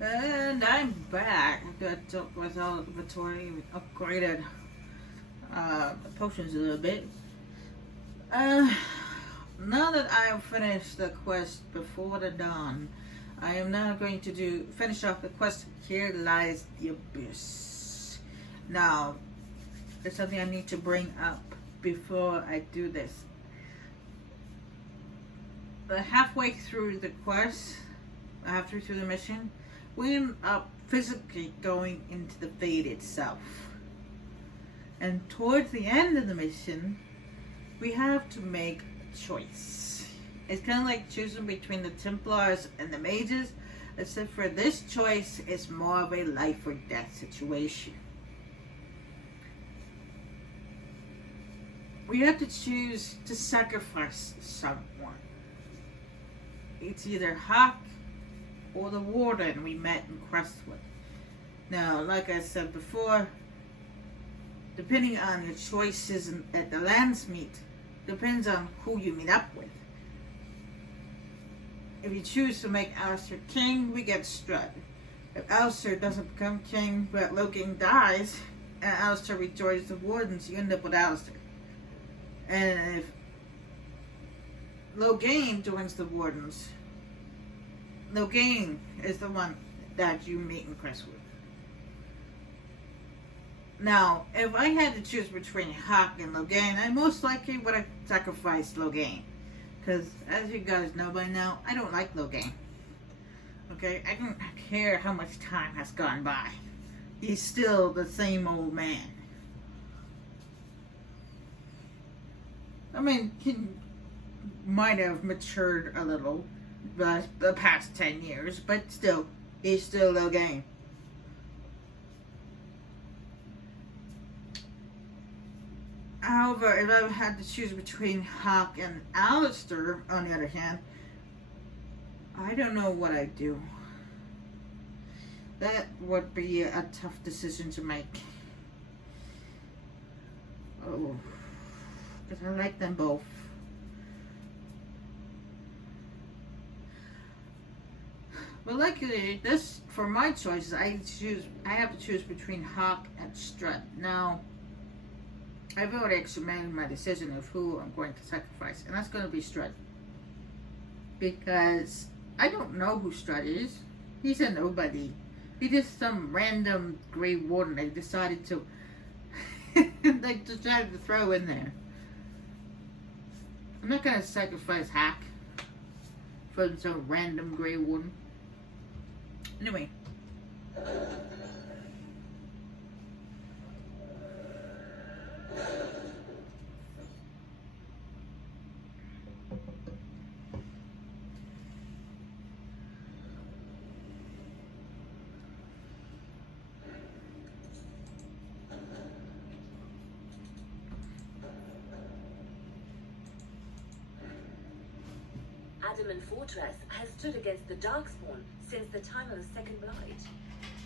And I'm back. I got took with all inventory, upgraded potions a little bit. Uh, Now that I have finished the quest before the dawn, I am now going to finish off the quest. Here lies the abyss. Now, there's something I need to bring up before I do this. Halfway through the quest, halfway through the mission, we end up physically going into the Fade itself. And towards the end of the mission, we have to make a choice. It's kind of like choosing between the Templars and the Mages, except for this choice is more of a life or death situation. We have to choose to sacrifice someone. It's either Hawk or the Warden we met in Crestwood. Now, like I said before, depending on your choices at the lands meet, depends on who you meet up with. If you choose to make Alistair king, we get Strud. If Alistair doesn't become king, but Logan dies, and Alistair rejoins the Wardens, you end up with Alistair. And if Logain joins the Wardens, Logain is the one that you meet in Crestwood. Now, if I had to choose between Hawk and Logain, I most likely would have sacrificed Logain. Because, as you guys know by now, I don't like Logain. Okay? I don't care how much time has gone by. He's still the same old man. I mean, he might have matured a little the past 10 years, but still, he's still Logain. However, if I had to choose between Hawk and Alistair, on the other hand, I don't know what I'd do. That would be a tough decision to make. Oh, because I like them both. But luckily, this for my choices, I have to choose between Hawk and Strut. Now, I've already actually made my decision of who I'm going to sacrifice, and that's going to be Strut. Because I don't know who Strut is. He's a nobody. He's just some random Grey Warden they decided to throw in there. I'm not going to sacrifice Hack for some random Grey Warden. Anyway. Adamant Fortress has stood against the Darkspawn since the time of the Second Blight.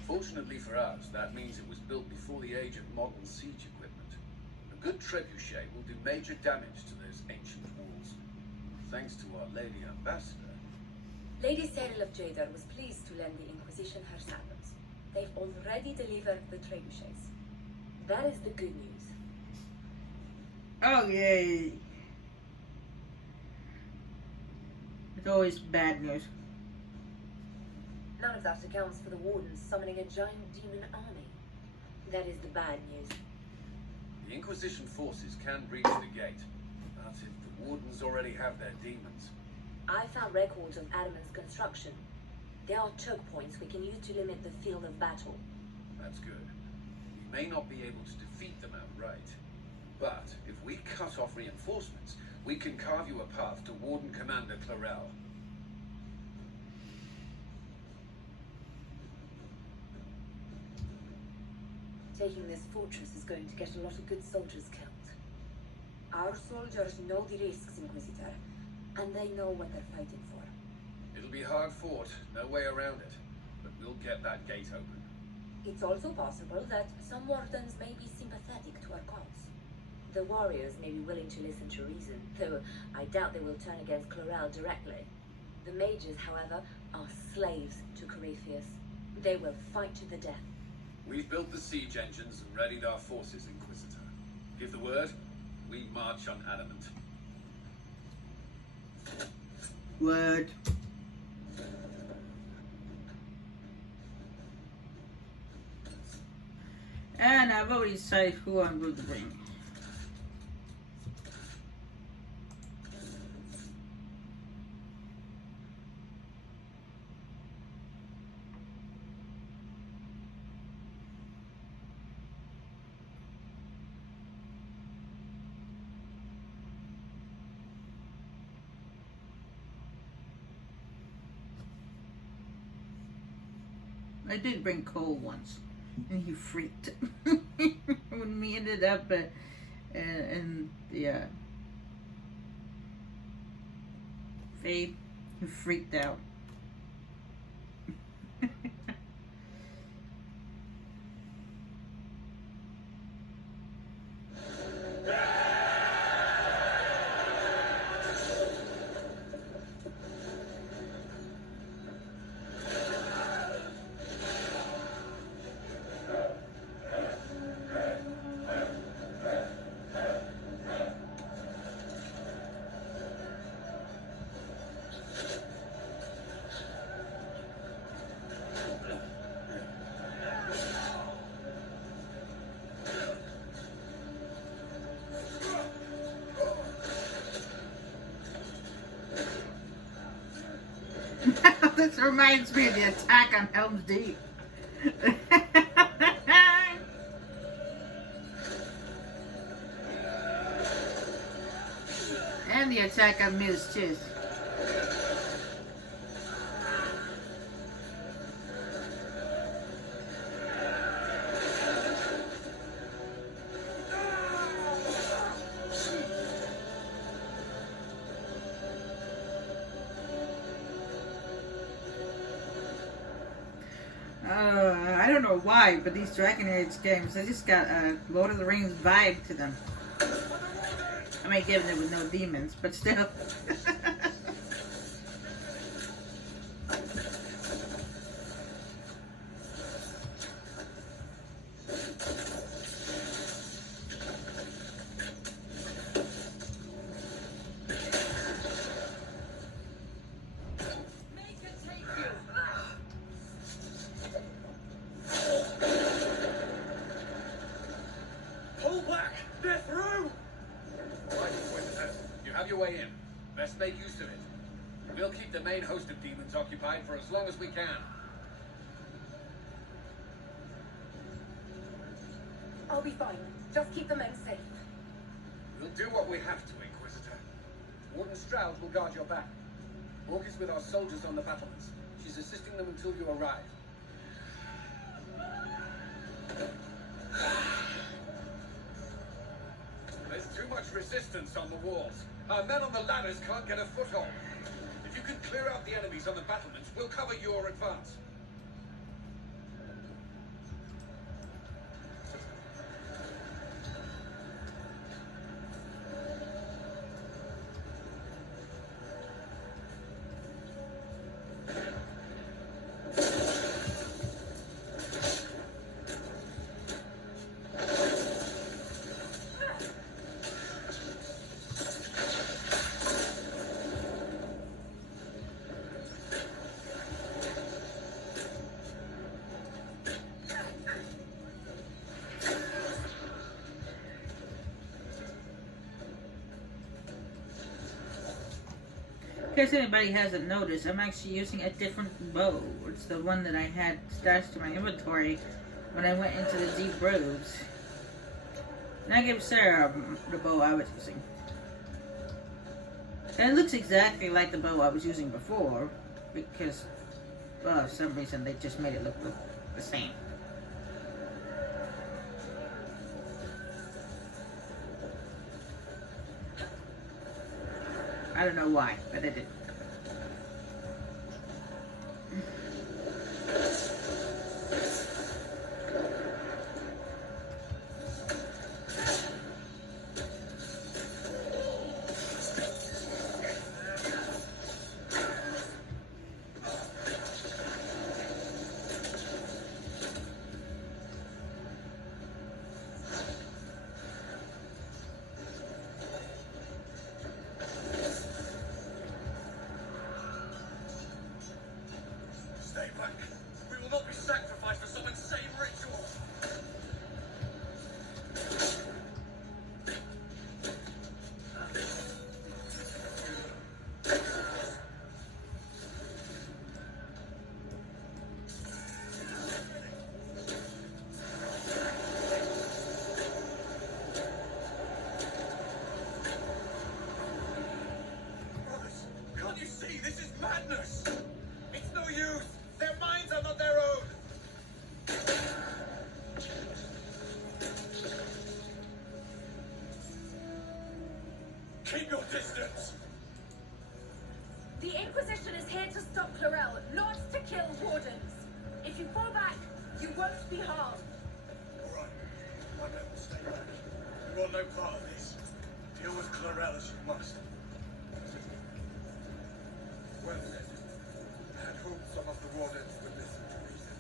Fortunately for us, that means it was built before the age of modern siege equipment. A good trebuchet will do major damage to those ancient walls. Thanks to our Lady Ambassador. Lady Cyril of Jadar was pleased to lend the Inquisition her sappers. They've already delivered the trebuchets. That is the good news. Oh, yay. It's always bad news. None of that accounts for the Wardens summoning a giant demon army. That is the bad news. The Inquisition forces can breach the gate, but if the Wardens already have their demons... I found records of Adamant's construction. There are choke points we can use to limit the field of battle. That's good. We may not be able to defeat them outright, but if we cut off reinforcements, we can carve you a path to Warden Commander Clarel. Taking this fortress is going to get a lot of good soldiers killed. Our soldiers know the risks, Inquisitor, and they know what they're fighting for. It'll be hard fought, no way around it, but we'll get that gate open. It's also possible that some Wardens may be sympathetic to our cause. The warriors may be willing to listen to reason, though I doubt they will turn against Clarel directly. The mages, however, are slaves to Corypheus. They will fight to the death. We've built the siege engines and readied our forces, Inquisitor. Give the word, we march on adamant. Word. And I've already decided who I'm going to bring. I did bring Cole once, and he freaked when we ended up in the Fade. He freaked out. This reminds me of the attack on Helm's Deep. And the attack on Miz Chiss. I don't know why, but these Dragon Age games, they just got a Lord of the Rings vibe to them. I mean, given it with no demons, but still. Make use of it. We'll keep the main host of demons occupied for as long as we can. I'll be fine. Just keep the men safe. We'll do what we have to, Inquisitor. Warden Stroud will guard your back. Morg is with our soldiers on the battlements. She's assisting them until you arrive. There's too much resistance on the walls. Our men on the ladders can't get a foothold. If you can clear out the enemies on the battlements, we'll cover your advance. In case anybody hasn't noticed, I'm actually using a different bow. It's the one that I had stashed in my inventory when I went into the deep roads. And I gave Sarah the bow I was using. And it looks exactly like the bow I was using before, because, well, for some reason they just made it look the same. I don't know why, but I did. Stay back. We will not be sacrificed for some insane ritual. Brothers, can't you see? This is madness. It's no use. Their minds are not their own. Keep your distance. The Inquisition is here to stop Clarel, not to kill wardens. If you fall back, you won't be harmed. All right. My men will stay back. You want no part of this. Deal with Clarel as you must. Well then, I had hoped some of the wardens would listen to reason.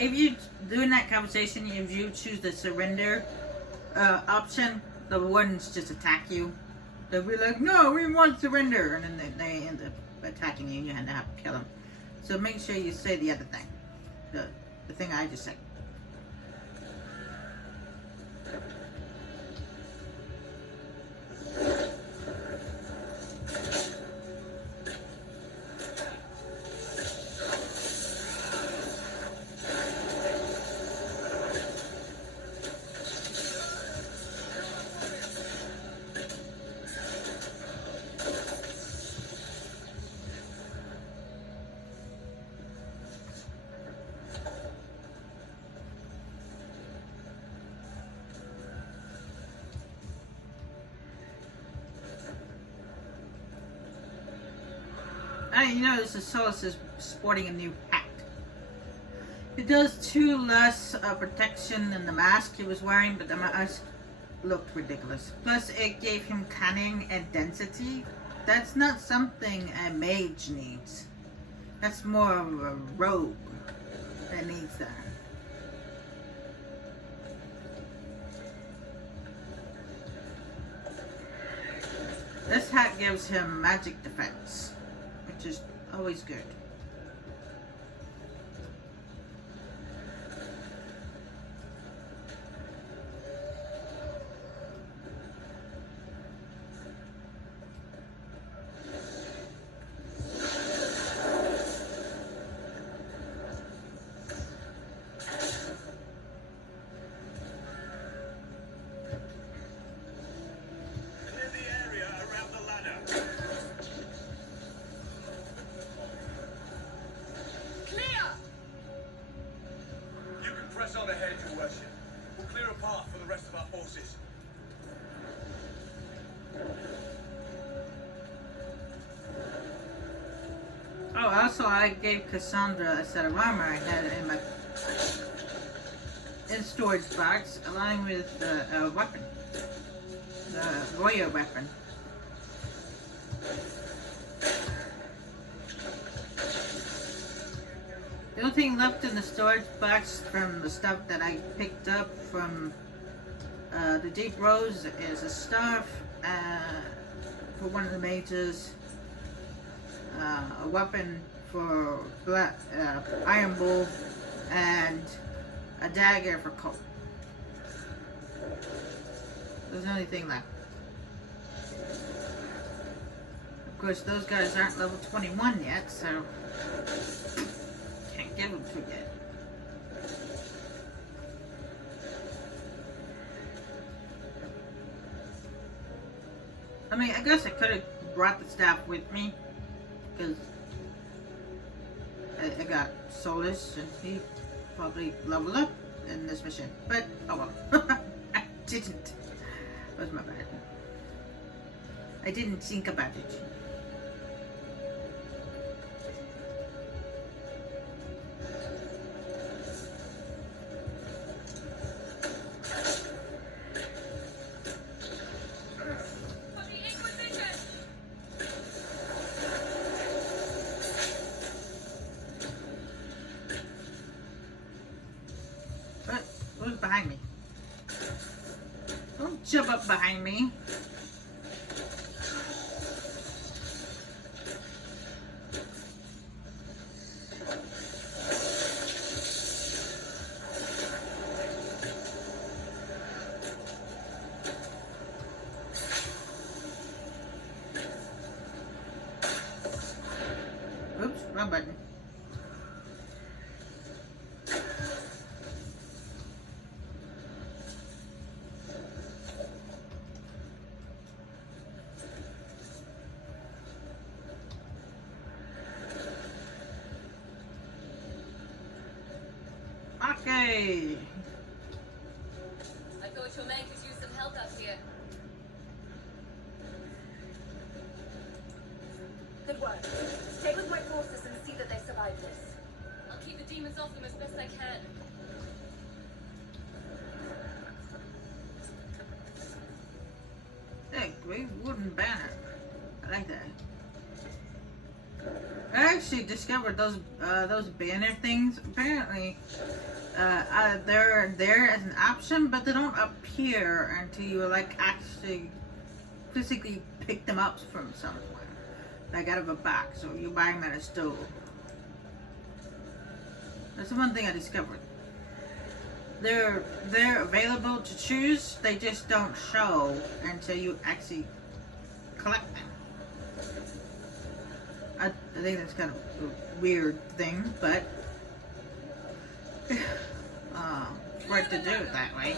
If you during that conversation, if you choose the surrender option, the wardens just attack you. They'll be like, "No, we want surrender," and then they end up attacking you, and you have to kill them. So make sure you say the other thing, the thing I just said. You notice the Solus is sporting a new hat. It does 2 less protection than the mask he was wearing, but the mask looked ridiculous. Plus, it gave him cunning and density. That's not something a mage needs. That's more of a rogue that needs that. This hat gives him magic defense, which is always good. Clear the area around the ladder. Clear! You can press on ahead, your worship. We'll clear a path for the rest of our forces. Oh, also I gave Cassandra a set of armor I had in my storage box, along with a weapon, the warrior weapon. The only thing left in the storage box from the stuff that I picked up from the Deep Rose is a staff for one of the mages, a weapon for Iron Bull, and a dagger for Colt. There's the only thing left. Of course, those guys aren't level 21 yet, so can't give them to you yet. I mean, I guess I could have brought the staff with me, because I got Solus and he probably leveled up in this mission. But, oh well. I didn't. That was my bad. I didn't think about it. Who's behind me? Don't jump up behind me. Oops, wrong button. Okay. I thought your men could use some help out here. Good work. Stay with my forces and see that they survive this. I'll keep the demons off them as best I can. Hey, great wooden banner. I like that. I actually discovered those banner things. Apparently, they're there as an option, but they don't appear until you like actually physically pick them up from somewhere, like out of a box, or you buy them at a store. That's the one thing I discovered. They're available to choose. They just don't show until you actually collect them. I think that's kind of a weird thing, but for it to do it that way.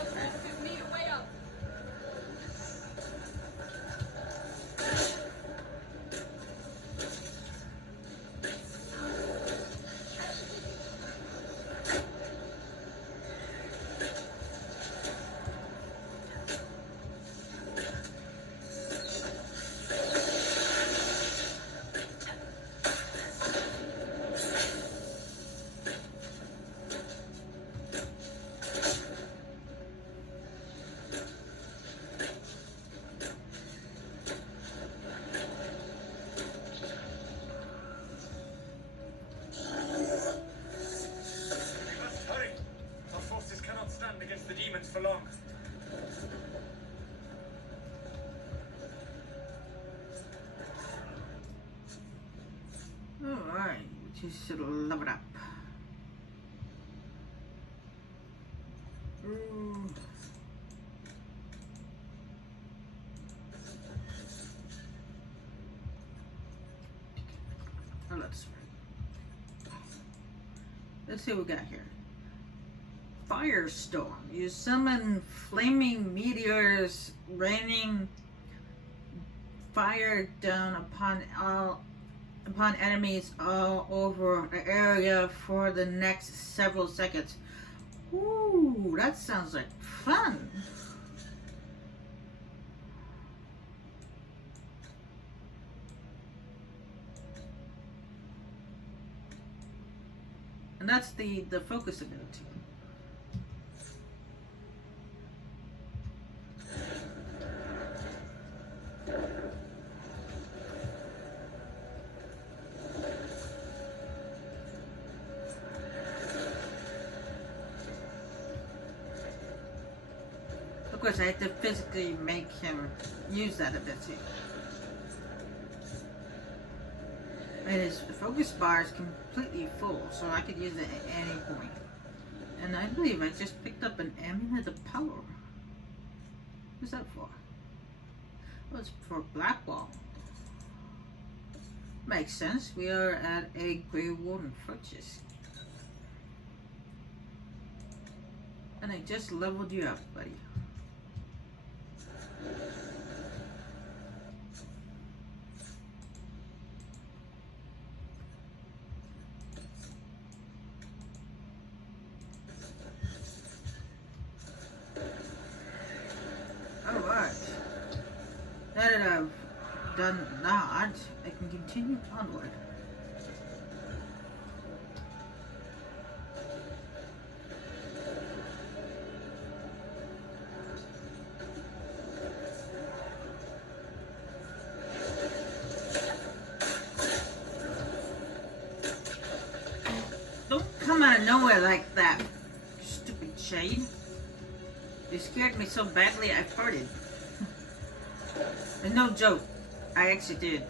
For long. Alright, just should level it up. Ooh. Oh, let's see what we got here. Firestorm. You summon flaming meteors raining fire down upon enemies all over the area for the next several seconds. Ooh, that sounds like fun. And that's the focus ability. Of course, I have to physically make him use that ability. And his focus bar is completely full, so I could use it at any point. And I believe I just picked up an amulet of power. What's that for? Oh, it's for Blackwall. Makes sense. We are at a Grey Warden Fortress. And I just leveled you up, buddy. Alright. Now that I've done that, I can continue onward. Don't come out of nowhere like that, stupid shade. You scared me so badly I farted. And no joke, I actually did.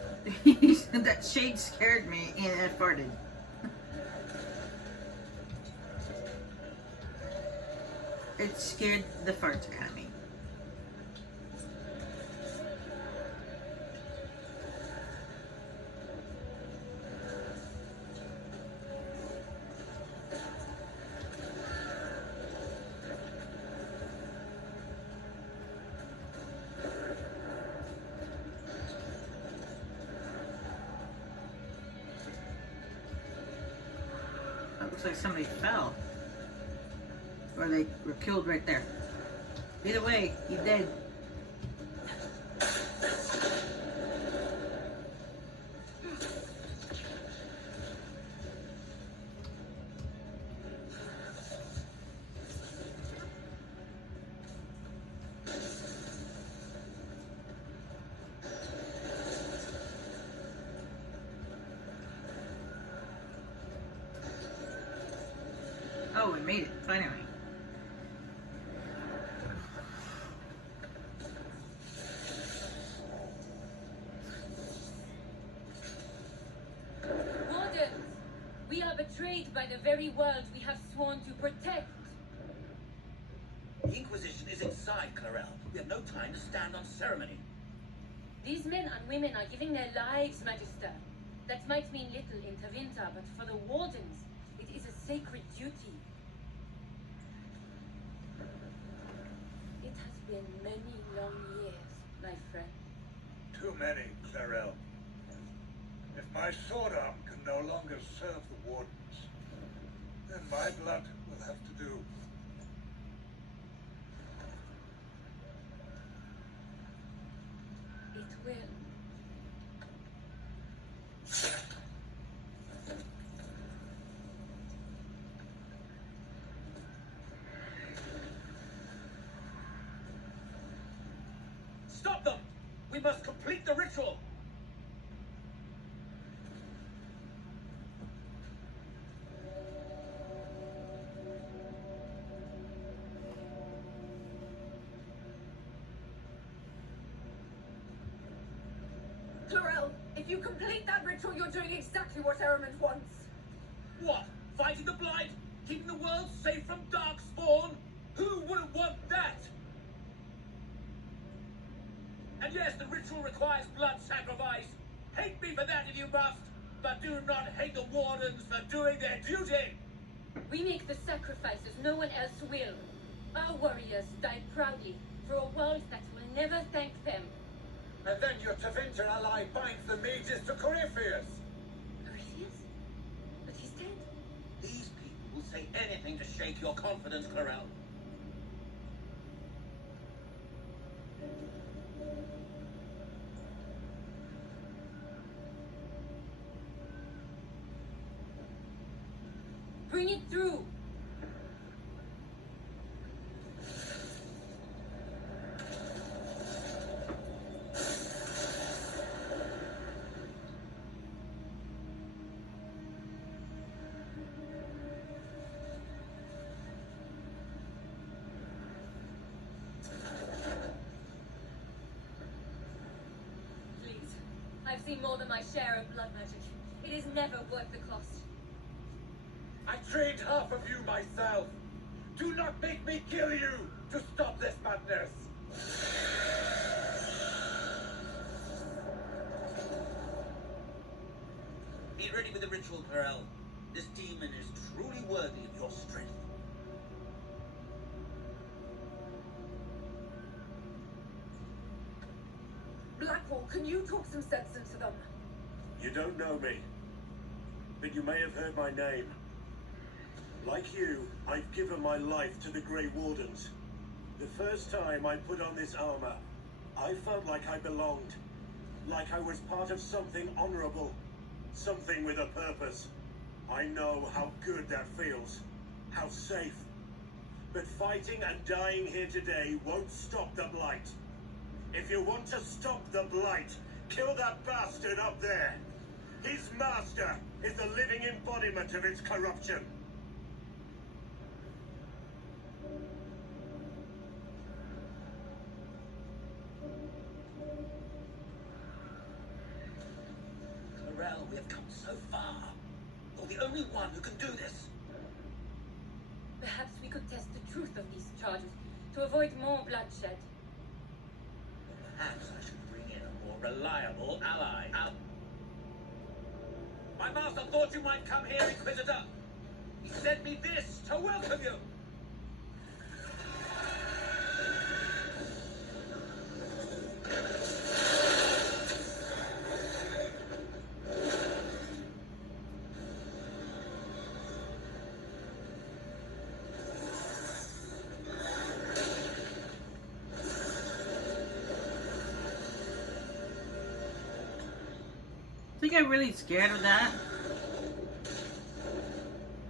That shade scared me and I farted. It scared the farts out of me. That looks like somebody fell. Or they were killed right there. Either way, he's dead. Oh, we made it, finally. Wardens! We are betrayed by the very world we have sworn to protect. The Inquisition is inside, Clarel. We have no time to stand on ceremony. These men and women are giving their lives, Magister. That might mean little in Tavinta, but for the Wardens, it is a sacred duty. It has been many long years, my friend. Too many, Clarel. If my sword arm can no longer serve the Wardens, then my blood will have to do. It will. Stop them! We must complete the ritual! Clarel, if you complete that ritual, you're doing exactly what Ehrman wants. What? Fighting the Blight? Keeping the world safe from Darkspawn? Who wouldn't want that? And yes, the ritual requires blood sacrifice. Hate me for that if you must, but do not hate the Wardens for doing their duty. We make the sacrifices no one else will. Our warriors died proudly for a world that will never thank them. And then your Tavinta ally binds the mages to Corypheus. Corypheus? But he's dead. These people will say anything to shake your confidence, Clarel. Bring it through. Please. I've seen more than my share of blood magic. It is never worth the cost. I trained half of you myself. Do not make me kill you to stop this madness. Be ready with the ritual, Clarel. This demon is truly worthy of your strength. Blackwall, can you talk some sense into them? You don't know me, but you may have heard my name. Like you, I've given my life to the Grey Wardens. The first time I put on this armor, I felt like I belonged. Like I was part of something honorable. Something with a purpose. I know how good that feels. How safe. But fighting and dying here today won't stop the Blight. If you want to stop the Blight, kill that bastard up there. His master is the living embodiment of its corruption. so far. You're the only one who can do this. Perhaps we could test the truth of these charges to avoid more bloodshed. Perhaps I should bring in a more reliable ally. My master thought you might come here, Inquisitor. He sent me this to welcome you. I think I'm really scared of that.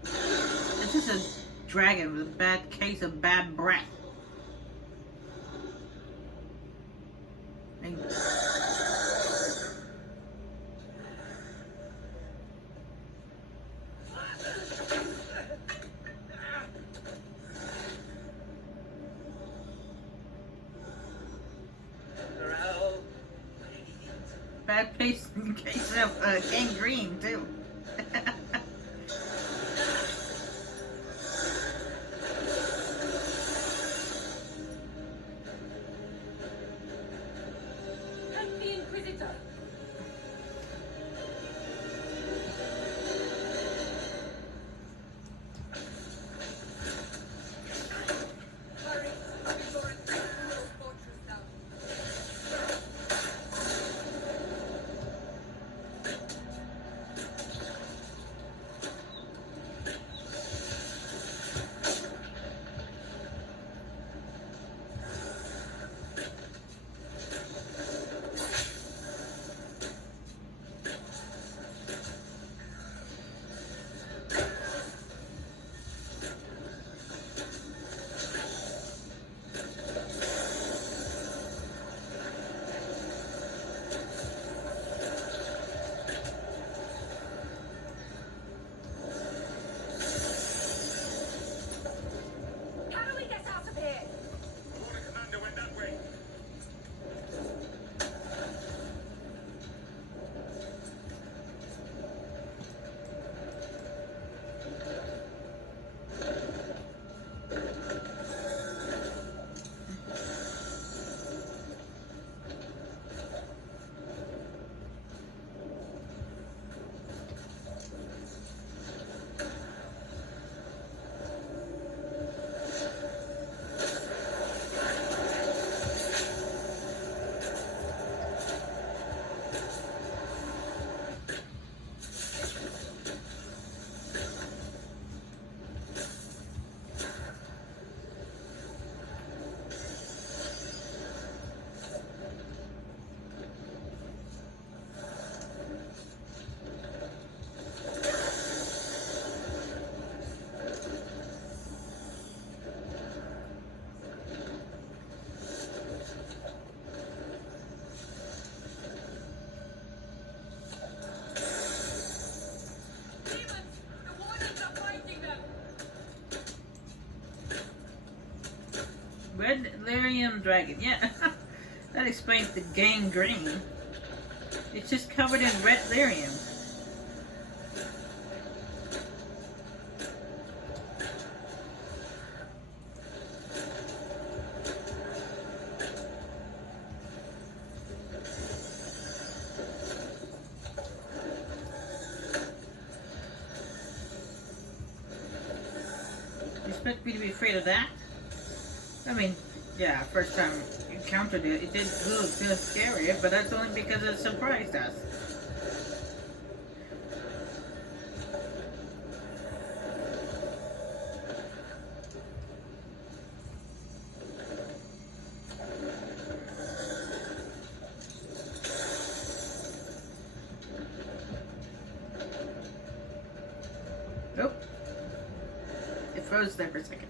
It's just a dragon with a bad case of bad breath. And Corral. bad case of gangrene too. Help the Inquisitor! Hurry! Before it takes the whole fortress down. How do we get out of here? Order commander went that way. Demons! The wardens are fighting them! Red lyrium dragon. Yeah, that explains the gangrene. It's just covered in red lyrium. You expect me to be afraid of that? I mean, yeah, first time we encountered it, it did look kind of scary, but that's only because it surprised us. Nope. It froze there for a second.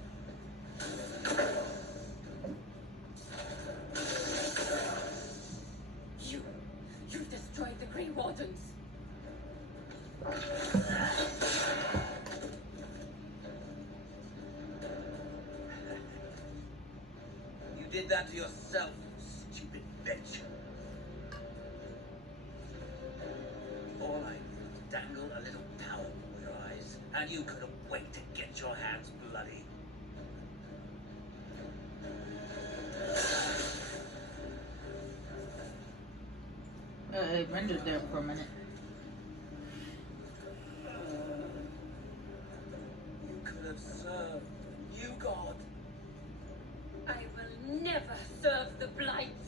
You destroyed the Grey Wardens. You did that to yourself, you stupid bitch. All I knew was dangle a little power before your eyes, and you couldn't wait to get your hands bloody. It rendered there for a minute. You could have served the new god. I will never serve the Blight.